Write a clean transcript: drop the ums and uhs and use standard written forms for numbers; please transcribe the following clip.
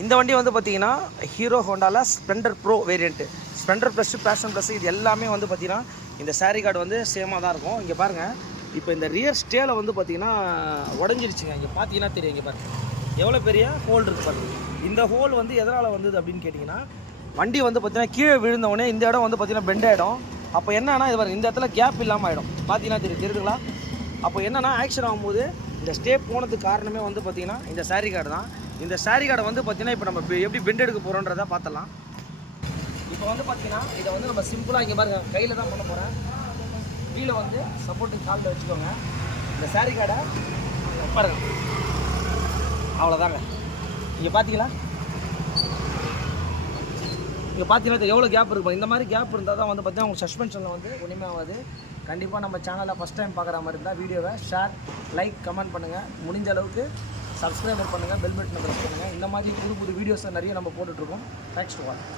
இந்த வண்டி வந்து பார்த்தீங்கன்னா ஹீரோ ஹோண்டாவில் Splendor Pro variant. Splendor Plus, Passion Plus இது எல்லாமே வந்து பார்த்தீங்கன்னா இந்த சாரி கார்டு வந்து சேமாக தான் இருக்கும். இங்கே பாருங்கள், இப்போ இந்த ரியர் ஸ்டேல வந்து பார்த்தீங்கன்னா உடஞ்சிருச்சுங்க. இங்கே பார்த்தீங்கன்னா தெரியும், இங்கே பாருங்கள் எவ்வளோ பெரிய ஹோல் இருக்குது பாருங்கள். இந்த ஹோல் வந்து எதனால் வந்தது அப்படின்னு கேட்டிங்கன்னா, வண்டி வந்து பார்த்தீங்கன்னா கீழே விழுந்தவொடனே இந்த இடம் வந்து பார்த்தீங்கன்னா பெண்ட் ஆகிடும். அப்போ என்னன்னா இது பாருங்கள், இந்த இடத்துல கேப் இல்லாமல் ஆகிடும். பார்த்தீங்கன்னா தெரியுதுங்களா? அப்போ என்னென்னா ஆக்ஷன் ஆகும்போது இந்த ஸ்டே போனதுக்கு காரணமே வந்து பார்த்தீங்கன்னா இந்த சாரி கார்டு தான். இந்த சாரி கார்டை வந்து பார்த்தீங்கன்னா இப்போ நம்ம எப்படி பெண்ட் எடுக்க போகிறோன்றதை பார்த்துடலாம். இப்போ வந்து பார்த்தீங்கன்னா இதை வந்து நம்ம சிம்பிளாக இங்கே பாருங்கள் கையில் தான் பண்ண போகிறேன். கீழே வந்து சப்போர்ட்டுக்கு காலில் வச்சுக்கோங்க. இந்த சாரி கார்டை பாருங்கள், அவ்வளோதாங்க. இங்கே பார்த்தீங்களா, இங்கே பார்த்தீங்கன்னா எவ்வளோ கேப் இருக்கும். இந்த மாதிரி கேப் இருந்தால் தான் வந்து பார்த்தீங்கன்னா உங்கள் சஸ்பென்ஷனில் வந்து ஒன்றுமே ஆகாது. கண்டிப்பாக நம்ம சேனலில் ஃபஸ்ட் டைம் பார்க்குற மாதிரி இருந்தால் வீடியோவை ஷேர், லைக், கமெண்ட் பண்ணுங்கள். முடிஞ்ச அளவுக்கு சப்ஸ்கிரைபர் பண்ணுங்கள், பெல் பட்டனை ப்ரெஸ் பண்ணுங்கள். இந்த மாதிரி புது புது வீடியோஸை நிறைய நம்ம போட்டுட்ருக்கோம். Thanks to watch.